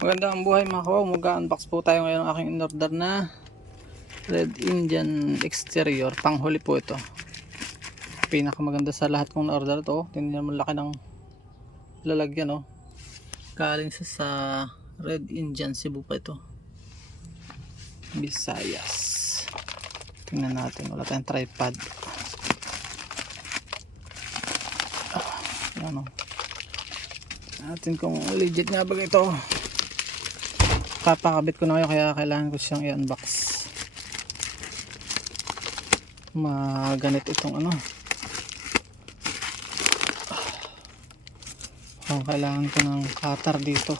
Magandang buhay mga kawaw, mag-unbox po tayo ngayon ng aking in-order na Red Indian exterior. Panghuli po ito, pinakamaganda sa lahat kong na-order ito. Tingnan mo laki ng lalagyan, oh. Galing sa Red Indian Cebu pa ito, Visayas. Tingnan natin, wala tayong tripod. Ano natin kung legit nga ba ito. Papakabit ko na kayo, kaya kailangan ko siyang i-unbox. Maganit itong ano. Kailangan ko ng cutter dito.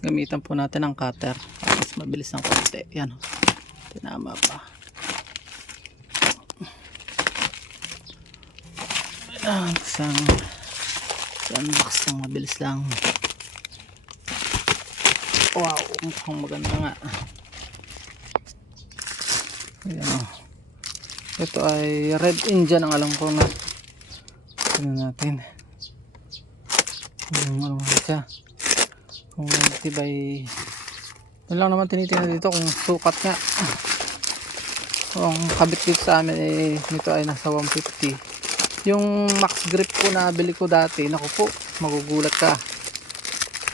Gamitan po natin ang cutter, mas mabilis ang konti. Yan, tinama pa. Isang unbox lang, mabilis lang. Wow, mukhang maganda nga. Ayan, oh. Ito ay Red Indian ang alam ko na. Tignan natin ano siya, kung tibay. Yun lang naman tinitingnan dito kung sukat nga. Ang kabit dito sa amin nito ay nasa 150. Yung max grip ko na bili ko dati, naku po, magugulat ka.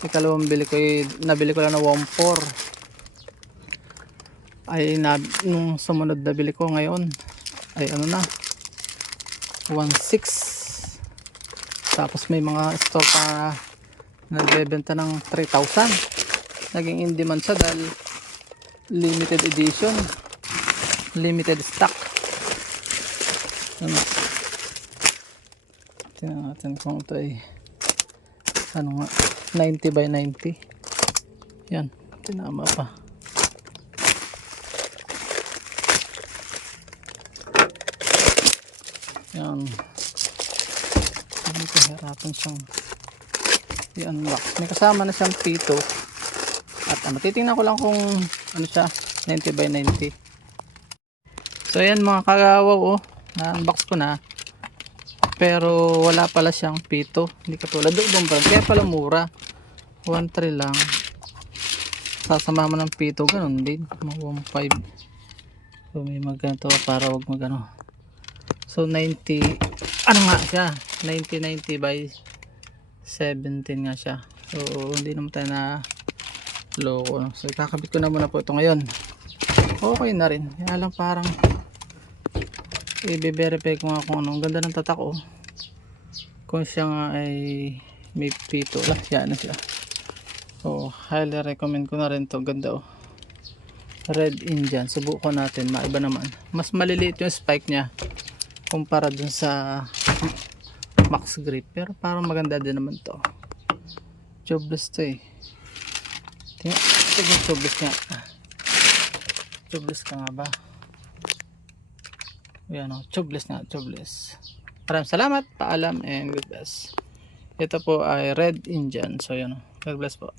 Ikalawang bili ko, nabili ko lang na 1.4. Ay nung sumunod na bili ko ngayon ay ano na, 1.6. Tapos may mga store pa na nagbebenta ng 3,000. Naging in demand siya dahil limited edition, limited stock. Ano, tingnan natin kung ito ay ano nga, 90 by 90. Yan, tinama pa. Yan, hindi ko hirapan siyang i-unbox. May kasama na siyang pito. At ano, titingnan ko lang kung ano siya, 90 by 90. So yan mga kagawaw, oh, na-unbox ko na. Pero wala pala siyang pito. Hindi katulad doon pa. Kaya pala mura. 1.3 lang. Sasama mo ng pito, ganun din. 1.5. So may magganto para wag magano. So 90, ano nga siya? 90 by 17 nga siya. So hindi naman tayo na loko. So ikakabit ko na muna po ito ngayon. Okay na rin. Kaya lang parang i-verify ko nga kung ano. Ang ganda ng tatak, oh. Kung siya nga ay may pito. Yan na siya. So highly recommend ko na rin to. Ganda, oh. Red Indian. Subukan natin. Maiba naman. Mas maliliit yung spike niya kumpara dun sa max grip. Pero parang maganda din naman to. Tubeless to eh. Tingnan tubeless nga. Tubeless ka nga ba? Yan, o, tubeless nga, tubeless. Maraming salamat, paalam, and God bless. Ito po ay Red Indian. So yan, God bless po.